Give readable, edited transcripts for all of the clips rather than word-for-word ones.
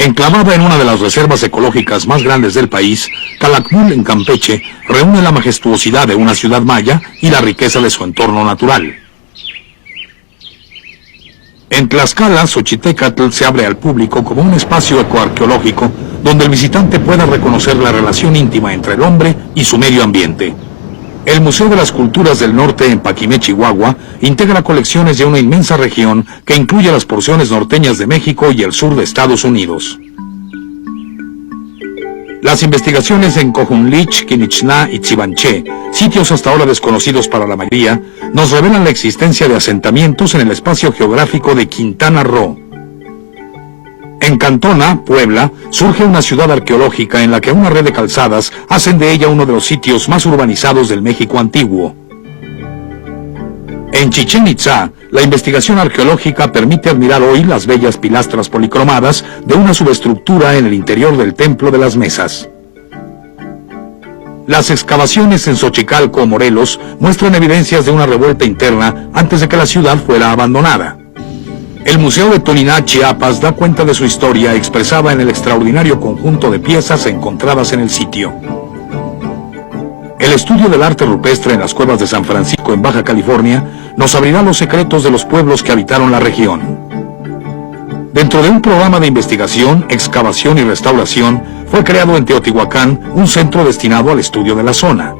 Enclavada en una de las reservas ecológicas más grandes del país, Calakmul, en Campeche, reúne la majestuosidad de una ciudad maya y la riqueza de su entorno natural. En Tlaxcala, Xochitecatl se abre al público como un espacio ecoarqueológico donde el visitante pueda reconocer la relación íntima entre el hombre y su medio ambiente. El Museo de las Culturas del Norte en Paquimé, Chihuahua, integra colecciones de una inmensa región que incluye las porciones norteñas de México y el sur de Estados Unidos. Las investigaciones en Cojunlich, Quinichná y Tsibanché, sitios hasta ahora desconocidos para la mayoría, nos revelan la existencia de asentamientos en el espacio geográfico de Quintana Roo. En Cantona, Puebla, surge una ciudad arqueológica en la que una red de calzadas hacen de ella uno de los sitios más urbanizados del México antiguo. En Chichén Itzá, la investigación arqueológica permite admirar hoy las bellas pilastras policromadas de una subestructura en el interior del Templo de las Mesas. Las excavaciones en Xochicalco, Morelos, muestran evidencias de una revuelta interna antes de que la ciudad fuera abandonada. El Museo de Toliná, Chiapas, da cuenta de su historia expresada en el extraordinario conjunto de piezas encontradas en el sitio. El estudio del arte rupestre en las cuevas de San Francisco, en Baja California, nos abrirá los secretos de los pueblos que habitaron la región. Dentro de un programa de investigación, excavación y restauración, fue creado en Teotihuacán un centro destinado al estudio de la zona.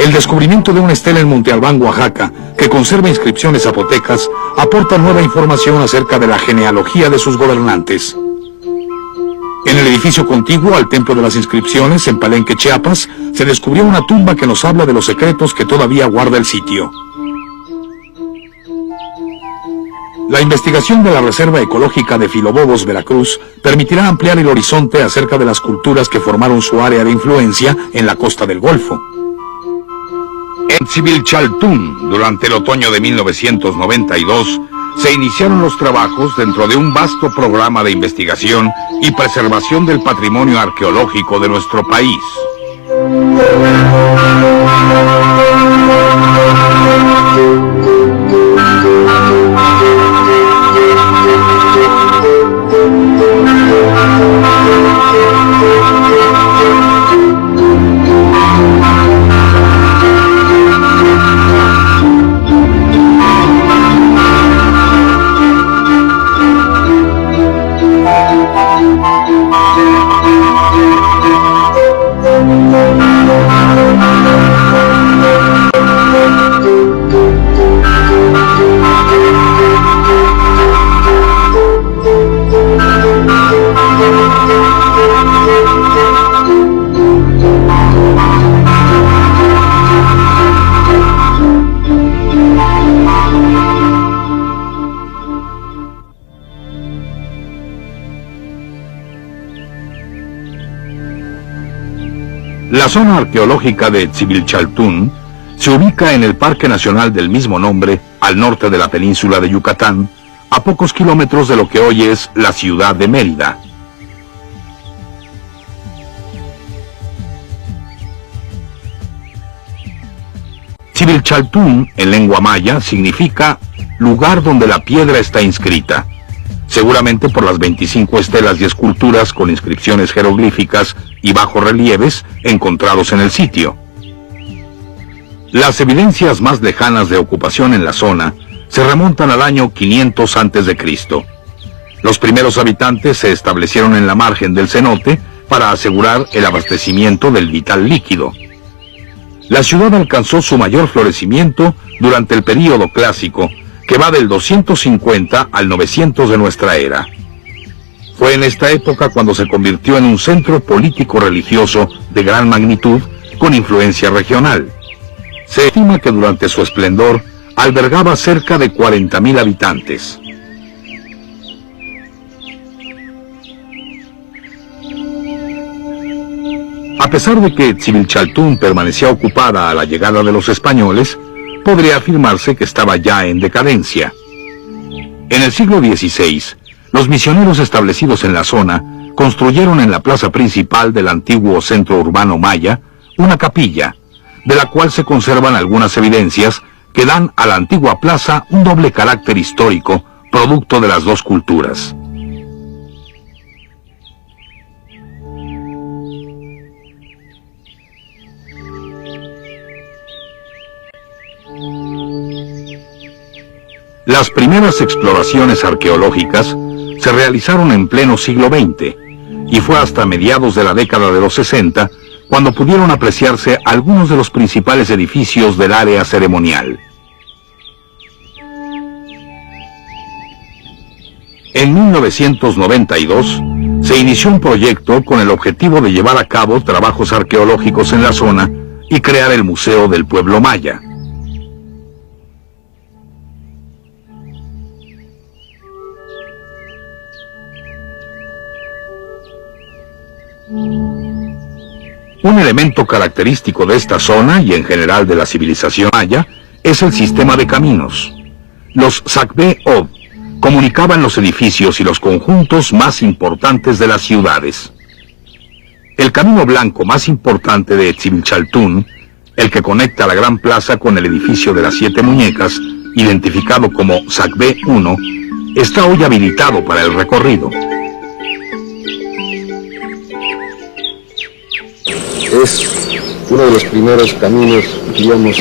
El descubrimiento de una estela en Monte Albán, Oaxaca, que conserva inscripciones zapotecas, aporta nueva información acerca de la genealogía de sus gobernantes. En el edificio contiguo al Templo de las Inscripciones, en Palenque, Chiapas, se descubrió una tumba que nos habla de los secretos que todavía guarda el sitio. La investigación de la Reserva Ecológica de Filobobos, Veracruz, permitirá ampliar el horizonte acerca de las culturas que formaron su área de influencia en la costa del Golfo. En Tsivilchaltún, durante el otoño de 1992, se iniciaron los trabajos dentro de un vasto programa de investigación y preservación del patrimonio arqueológico de nuestro país. La zona arqueológica de Tsivilchaltún se ubica en el Parque Nacional del mismo nombre, al norte de la península de Yucatán, a pocos kilómetros de lo que hoy es la ciudad de Mérida. Tsivilchaltún, en lengua maya, significa lugar donde la piedra está inscrita, seguramente por las 25 estelas y esculturas con inscripciones jeroglíficas y bajorrelieves encontrados en el sitio. Las evidencias más lejanas de ocupación en la zona se remontan al año 500 a.C. Los primeros habitantes se establecieron en la margen del cenote para asegurar el abastecimiento del vital líquido. La ciudad alcanzó su mayor florecimiento durante el período clásico, que va del 250 al 900 de nuestra era. Fue en esta época cuando se convirtió en un centro político-religioso de gran magnitud con influencia regional. Se estima que durante su esplendor albergaba cerca de 40.000 habitantes. A pesar de que Tsivilchaltún permanecía ocupada a la llegada de los españoles, podría afirmarse que estaba ya en decadencia. En el siglo XVI, los misioneros establecidos en la zona construyeron en la plaza principal del antiguo centro urbano maya una capilla, de la cual se conservan algunas evidencias que dan a la antigua plaza un doble carácter histórico, producto de las dos culturas. Las primeras exploraciones arqueológicas se realizaron en pleno siglo XX y fue hasta mediados de la década de los 60 cuando pudieron apreciarse algunos de los principales edificios del área ceremonial. En 1992 se inició un proyecto con el objetivo de llevar a cabo trabajos arqueológicos en la zona y crear el Museo del Pueblo Maya. Un elemento característico de esta zona y en general de la civilización maya es el sistema de caminos. Los Sacbé-Ob comunicaban los edificios y los conjuntos más importantes de las ciudades. El camino blanco más importante de Etzibilchaltún, el que conecta la gran plaza con el edificio de las 7 muñecas, identificado como Sacbé 1, está hoy habilitado para el recorrido. Es uno de los primeros caminos, digamos,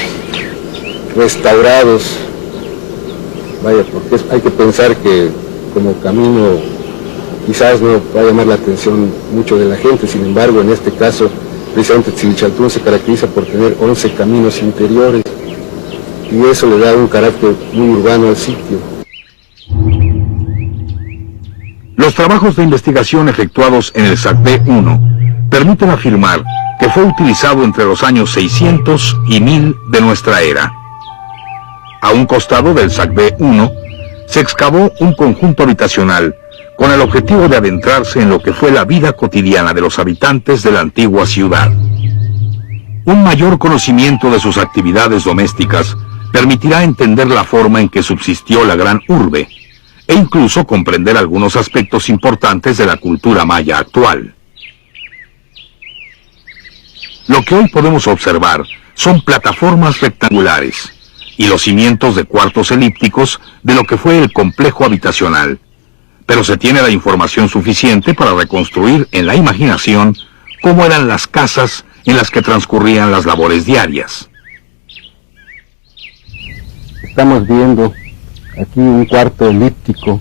restaurados. Vaya, porque hay que pensar que como camino quizás no va a llamar la atención mucho de la gente, sin embargo, en este caso, precisamente Etzibilchaltún se caracteriza por tener 11 caminos interiores y eso le da un carácter muy urbano al sitio. Los trabajos de investigación efectuados en el Sacbé 1 permiten afirmar que fue utilizado entre los años 600 y 1000 de nuestra era. A un costado del Sacbé 1 se excavó un conjunto habitacional con el objetivo de adentrarse en lo que fue la vida cotidiana de los habitantes de la antigua ciudad. Un mayor conocimiento de sus actividades domésticas permitirá entender la forma en que subsistió la gran urbe e incluso comprender algunos aspectos importantes de la cultura maya actual. Lo que hoy podemos observar son plataformas rectangulares y los cimientos de cuartos elípticos de lo que fue el complejo habitacional, pero se tiene la información suficiente para reconstruir en la imaginación cómo eran las casas en las que transcurrían las labores diarias. Estamos viendo aquí un cuarto elíptico.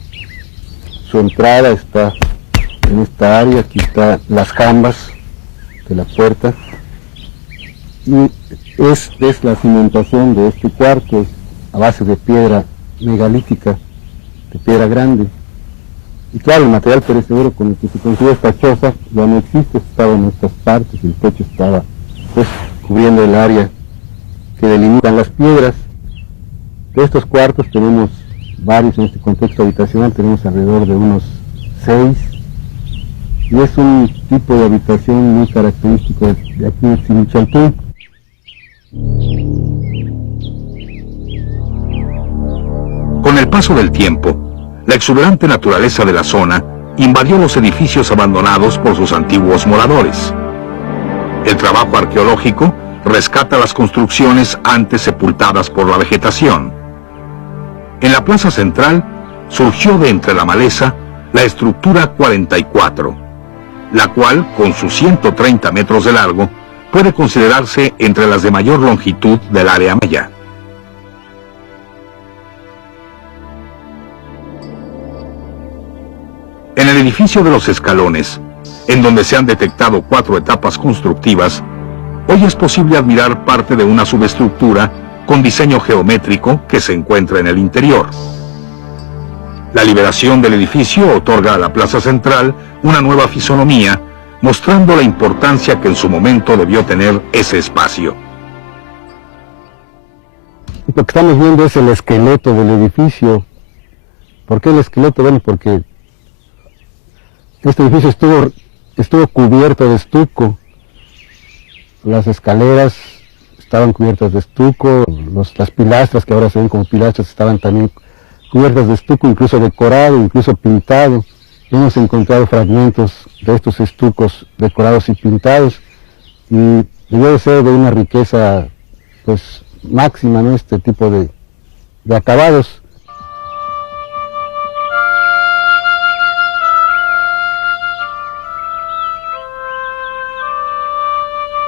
Su entrada está en esta área, aquí están las jambas de la puerta. Y es la cimentación de este cuarto a base de piedra megalítica, de piedra grande. Y claro, el material perecedero con el que se construyó esta choza ya no existe, estaba en estas partes, el techo estaba pues cubriendo el área que delimitan las piedras. De estos cuartos tenemos varios en este contexto habitacional, tenemos alrededor de unos 6, y es un tipo de habitación muy característico de aquí de Etzibilchaltún. Con el paso del tiempo, la exuberante naturaleza de la zona invadió los edificios abandonados por sus antiguos moradores. El trabajo arqueológico rescata las construcciones antes sepultadas por la vegetación. En la plaza central surgió de entre la maleza la estructura 44, la cual, con sus 130 metros de largo, puede considerarse entre las de mayor longitud del área maya. En el edificio de los escalones, en donde se han detectado 4 etapas constructivas, hoy es posible admirar parte de una subestructura con diseño geométrico que se encuentra en el interior. La liberación del edificio otorga a la plaza central una nueva fisonomía, mostrando la importancia que en su momento debió tener ese espacio. Lo que estamos viendo es el esqueleto del edificio. ¿Por qué el esqueleto? Bueno, porque este edificio estuvo cubierto de estuco. Las escaleras estaban cubiertas de estuco, las pilastras que ahora se ven como pilastras estaban también cubiertas de estuco, incluso decorado, incluso pintado. Hemos encontrado fragmentos de estos estucos decorados y pintados y debió de ser de una riqueza pues máxima, ¿no? Este tipo de acabados.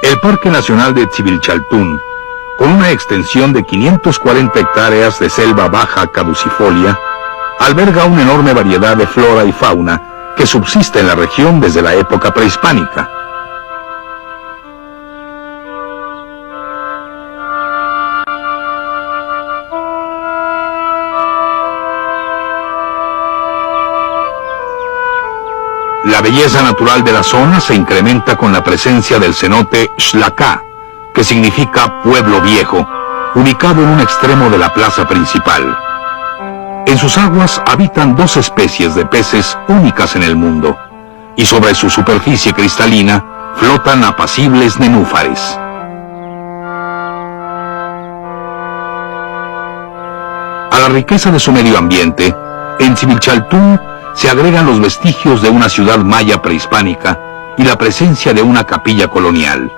El Parque Nacional de Etzibilchaltún con una extensión de 540 hectáreas de selva baja caducifolia, alberga una enorme variedad de flora y fauna que subsiste en la región desde la época prehispánica. La belleza natural de la zona se incrementa con la presencia del cenote Xlacá, que significa pueblo viejo, ubicado en un extremo de la plaza principal. En sus aguas habitan 2 especies de peces únicas en el mundo, y sobre su superficie cristalina flotan apacibles nenúfares. A la riqueza de su medio ambiente, en Civilchaltún se agregan los vestigios de una ciudad maya prehispánica y la presencia de una capilla colonial.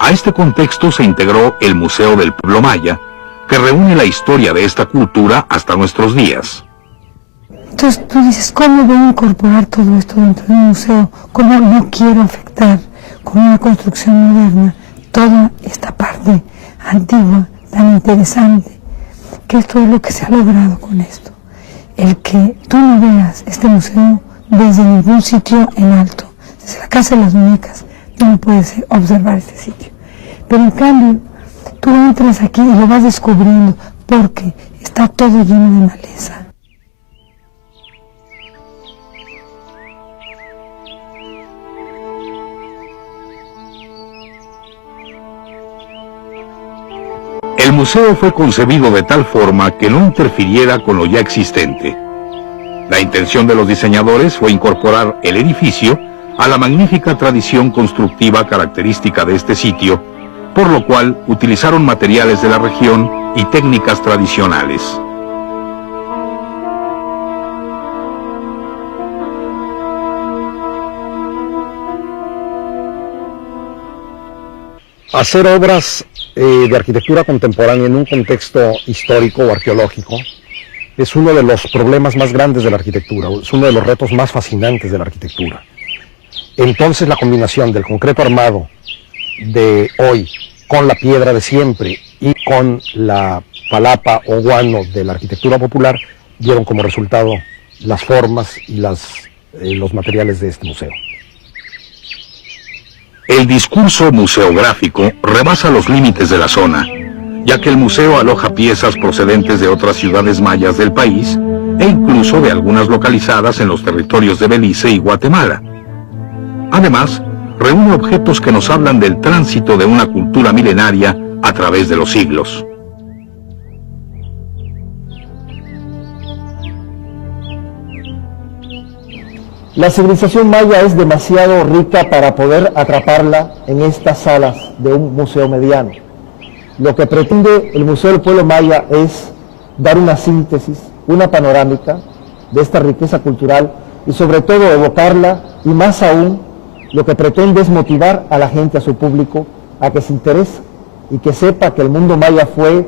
A este contexto se integró el Museo del Pueblo Maya, que reúne la historia de esta cultura hasta nuestros días. Entonces tú dices, ¿cómo voy a incorporar todo esto dentro de un museo? ¿Cómo no quiero afectar con una construcción moderna toda esta parte antigua, tan interesante? Que esto es lo que se ha logrado con esto. El que tú no veas este museo desde ningún sitio en alto, desde la Casa de las Muñecas, tú no puedes observar este sitio. Pero en cambio, tú entras aquí y lo vas descubriendo porque está todo lleno de maleza. El museo fue concebido de tal forma que no interfiriera con lo ya existente. La intención de los diseñadores fue incorporar el edificio a la magnífica tradición constructiva característica de este sitio, por lo cual utilizaron materiales de la región y técnicas tradicionales. Hacer obras de arquitectura contemporánea en un contexto histórico o arqueológico es uno de los problemas más grandes de la arquitectura, es uno de los retos más fascinantes de la arquitectura. Entonces la combinación del concreto armado de hoy con la piedra de siempre y con la palapa o guano de la arquitectura popular dieron como resultado las formas y los materiales de este museo. El discurso museográfico rebasa los límites de la zona, ya que el museo aloja piezas procedentes de otras ciudades mayas del país e incluso de algunas localizadas en los territorios de Belice y Guatemala. Además, reúne objetos que nos hablan del tránsito de una cultura milenaria a través de los siglos. La civilización maya es demasiado rica para poder atraparla en estas salas de un museo mediano. Lo que pretende el Museo del Pueblo Maya es dar una síntesis, una panorámica de esta riqueza cultural y sobre todo evocarla, y más aún lo que pretende es motivar a la gente, a su público, a que se interese y que sepa que el mundo maya fue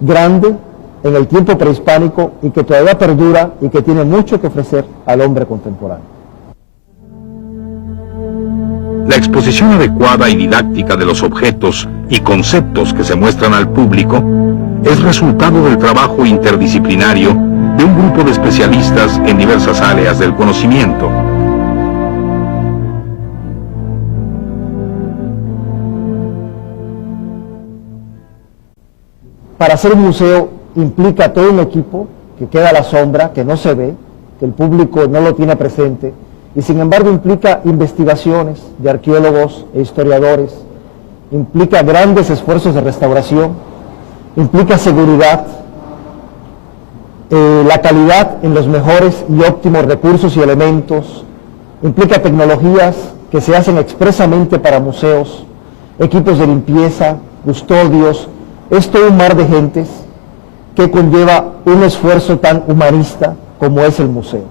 grande en el tiempo prehispánico y que todavía perdura y que tiene mucho que ofrecer al hombre contemporáneo. La exposición adecuada y didáctica de los objetos y conceptos que se muestran al público es resultado del trabajo interdisciplinario de un grupo de especialistas en diversas áreas del conocimiento. Para hacer un museo implica todo un equipo que queda a la sombra, que no se ve, que el público no lo tiene presente, y sin embargo implica investigaciones de arqueólogos e historiadores, implica grandes esfuerzos de restauración, implica seguridad, la calidad en los mejores y óptimos recursos y elementos, implica tecnologías que se hacen expresamente para museos, equipos de limpieza, custodios. Es todo un mar de gentes que conlleva un esfuerzo tan humanista como es el museo.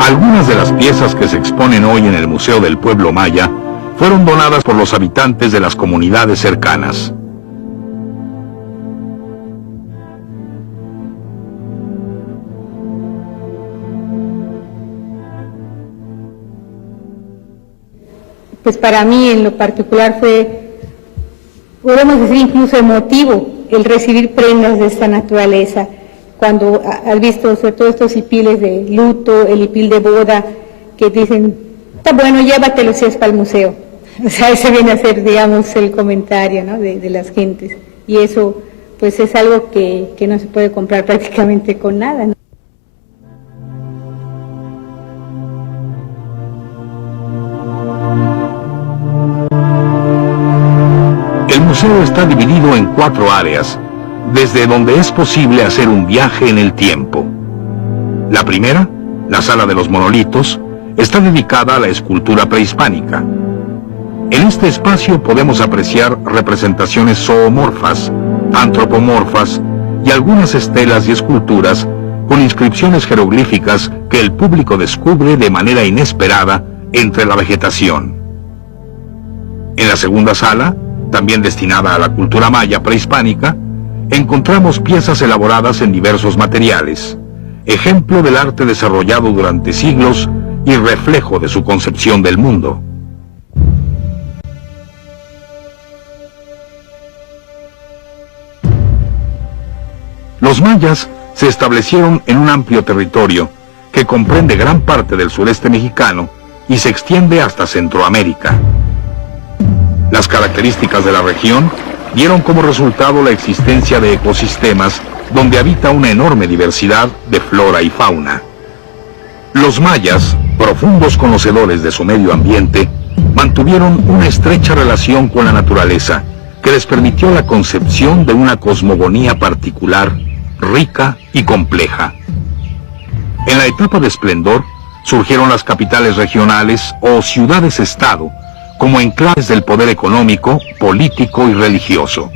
Algunas de las piezas que se exponen hoy en el Museo del Pueblo Maya fueron donadas por los habitantes de las comunidades cercanas. pues para mí en lo particular fue, podemos decir incluso emotivo, el recibir prendas de esta naturaleza. Cuando has visto sobre todo estos hipiles de luto, el hipil de boda, que dicen, está bueno, llévatelo si es para el museo. O sea, ese viene a ser, digamos, el comentario, ¿no?, de las gentes. Y eso, pues es algo que no se puede comprar prácticamente con nada, ¿no? El museo está dividido en 4 áreas, desde donde es posible hacer un viaje en el tiempo. La primera, la sala de los monolitos, está dedicada a la escultura prehispánica. En este espacio podemos apreciar representaciones zoomorfas, antropomorfas y algunas estelas y esculturas con inscripciones jeroglíficas que el público descubre de manera inesperada entre la vegetación. En la segunda sala, también destinada a la cultura maya prehispánica, encontramos piezas elaboradas en diversos materiales, ejemplo del arte desarrollado durante siglos y reflejo de su concepción del mundo. Los mayas se establecieron en un amplio territorio que comprende gran parte del sureste mexicano y se extiende hasta Centroamérica. Las características de la región dieron como resultado la existencia de ecosistemas donde habita una enorme diversidad de flora y fauna. Los mayas, profundos conocedores de su medio ambiente, mantuvieron una estrecha relación con la naturaleza que les permitió la concepción de una cosmogonía particular, rica y compleja. En la etapa de esplendor surgieron las capitales regionales o ciudades-estado como enclaves del poder económico, político y religioso.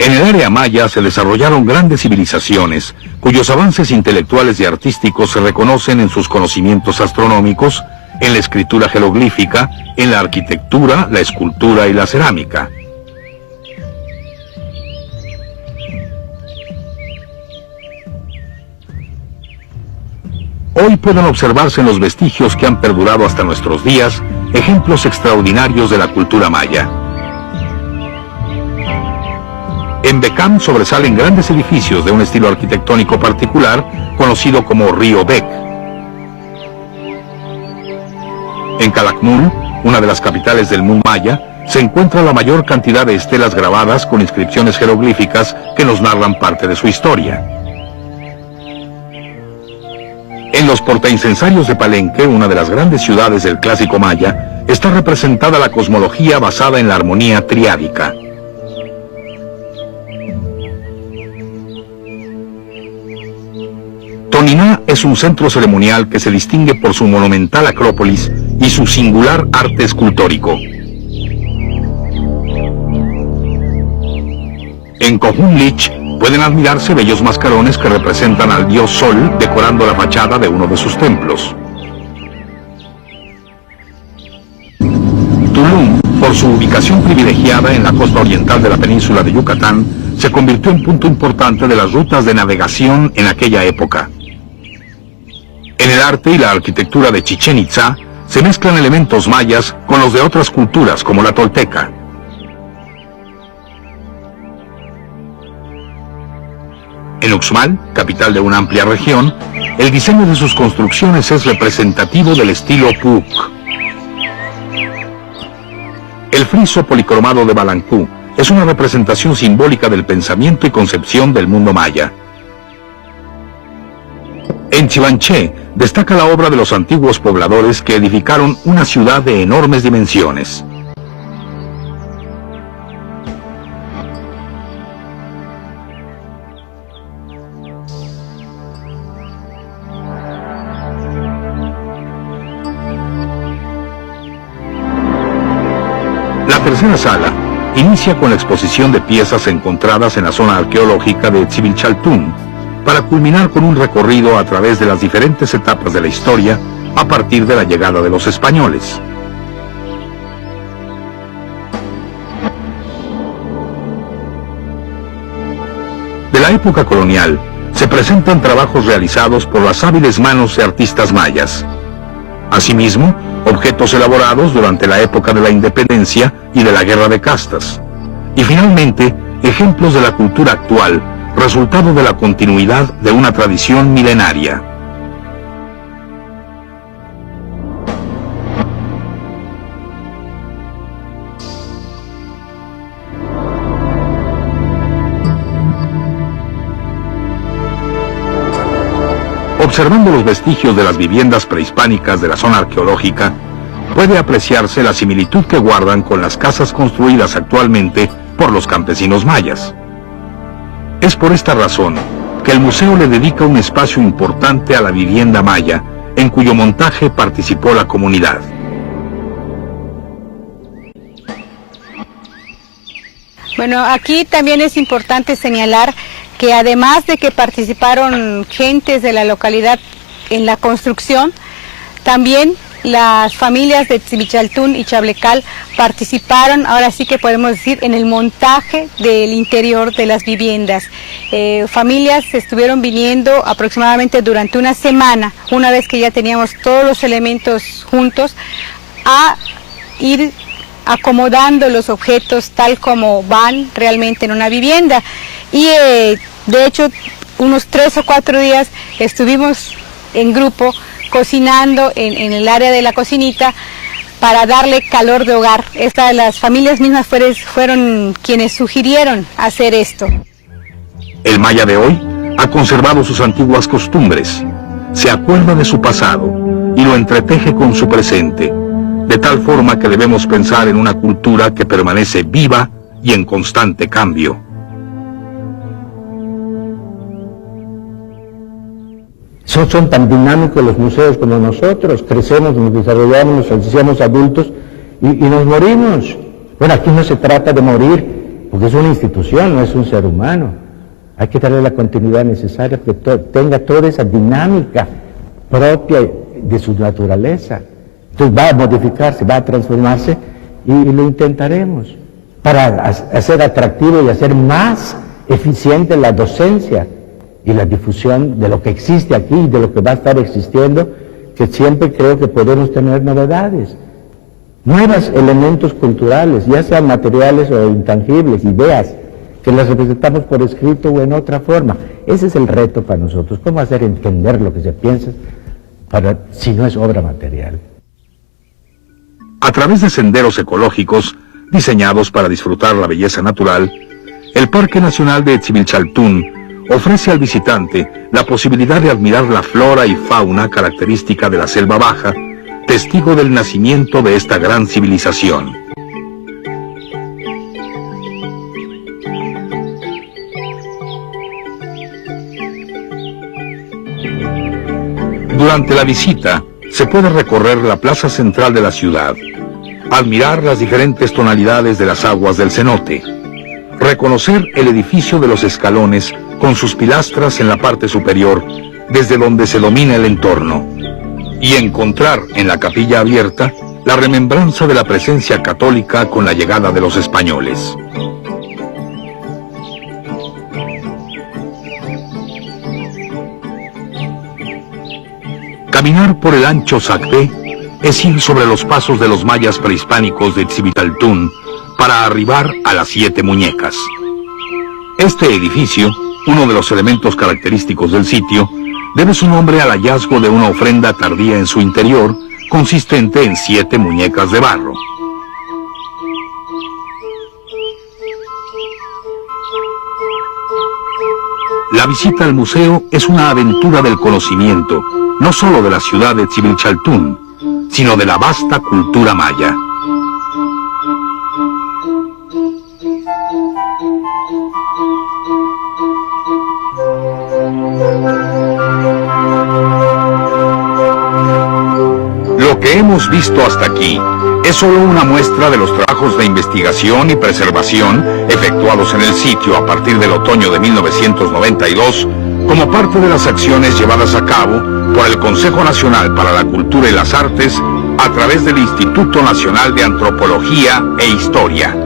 En el área maya se desarrollaron grandes civilizaciones, cuyos avances intelectuales y artísticos se reconocen en sus conocimientos astronómicos, en la escritura jeroglífica, en la arquitectura, la escultura y la cerámica. Hoy pueden observarse en los vestigios que han perdurado hasta nuestros días ejemplos extraordinarios de la cultura maya. En Becam sobresalen grandes edificios de un estilo arquitectónico particular, conocido como Río Bec. En Calakmul, una de las capitales del mundo maya, se encuentra la mayor cantidad de estelas grabadas con inscripciones jeroglíficas que nos narran parte de su historia. En los portaincensarios de Palenque, una de las grandes ciudades del clásico maya, está representada la cosmología basada en la armonía triádica. Toniná es un centro ceremonial que se distingue por su monumental acrópolis y su singular arte escultórico. En Cojunelich pueden admirarse bellos mascarones que representan al dios Sol decorando la fachada de uno de sus templos. Tulum, por su ubicación privilegiada en la costa oriental de la península de Yucatán, se convirtió en punto importante de las rutas de navegación en aquella época. En el arte y la arquitectura de Chichén Itzá se mezclan elementos mayas con los de otras culturas como la tolteca. En Uxmal, capital de una amplia región, el diseño de sus construcciones es representativo del estilo Puuc. El friso policromado de Balancú es una representación simbólica del pensamiento y concepción del mundo maya. En Chivanché destaca la obra de los antiguos pobladores que edificaron una ciudad de enormes dimensiones. La tercera sala inicia con la exposición de piezas encontradas en la zona arqueológica de Tzipilchaltún, para culminar con un recorrido a través de las diferentes etapas de la historia a partir de la llegada de los españoles. De la época colonial se presentan trabajos realizados por las hábiles manos de artistas mayas. Asimismo, objetos elaborados durante la época de la independencia y de la guerra de castas, y finalmente ejemplos de la cultura actual, resultado de la continuidad de una tradición milenaria. Observando los vestigios de las viviendas prehispánicas de la zona arqueológica, puede apreciarse la similitud que guardan con las casas construidas actualmente por los campesinos mayas. Es por esta razón que el museo le dedica un espacio importante a la vivienda maya, en cuyo montaje participó la comunidad. Bueno, aquí también es importante señalar que además de que participaron gentes de la localidad en la construcción, también las familias de Tzimichaltún y Chablecal participaron, ahora sí que podemos decir, en el montaje del interior de las viviendas. Familias estuvieron viniendo aproximadamente durante una semana, una vez que ya teníamos todos los elementos juntos, a ir acomodando los objetos tal como van realmente en una vivienda. Y de hecho, unos 3 o 4 días estuvimos en grupo cocinando en el área de la cocinita para darle calor de hogar. Las familias mismas fueron quienes sugirieron hacer esto. El maya de hoy ha conservado sus antiguas costumbres, se acuerda de su pasado y lo entreteje con su presente, de tal forma que debemos pensar en una cultura que permanece viva y en constante cambio. Son tan dinámicos los museos como nosotros, crecemos, nos desarrollamos, nos hacemos adultos y nos morimos. Bueno, aquí no se trata de morir, porque es una institución, no es un ser humano. Hay que darle la continuidad necesaria que tenga toda esa dinámica propia de su naturaleza. Entonces va a modificarse, va a transformarse y lo intentaremos para hacer atractivo y hacer más eficiente la docencia y la difusión de lo que existe aquí y de lo que va a estar existiendo, que siempre creo que podemos tener novedades, nuevos elementos culturales, ya sean materiales o intangibles, ideas, que las representamos por escrito o en otra forma. Ese es el reto para nosotros, cómo hacer entender lo que se piensa, si no es obra material. A través de senderos ecológicos diseñados para disfrutar la belleza natural, el Parque Nacional de Tzimilchaltún ofrece al visitante la posibilidad de admirar la flora y fauna característica de la selva baja, testigo del nacimiento de esta gran civilización. Durante la visita, se puede recorrer la plaza central de la ciudad, admirar las diferentes tonalidades de las aguas del cenote, reconocer el edificio de los escalones con sus pilastras en la parte superior, desde donde se domina el entorno, y encontrar en la capilla abierta la remembranza de la presencia católica con la llegada de los españoles. Caminar por el ancho Sacbé es ir sobre los pasos de los mayas prehispánicos de Tzimichaltún para arribar a las 7 muñecas. Este edificio, uno de los elementos característicos del sitio, debe su nombre al hallazgo de una ofrenda tardía en su interior, consistente en 7 muñecas de barro. La visita al museo es una aventura del conocimiento, no solo de la ciudad de Tzimilchaltún, sino de la vasta cultura maya. Lo que hemos visto hasta aquí es solo una muestra de los trabajos de investigación y preservación efectuados en el sitio a partir del otoño de 1992 como parte de las acciones llevadas a cabo por el Consejo Nacional para la Cultura y las Artes a través del Instituto Nacional de Antropología e Historia.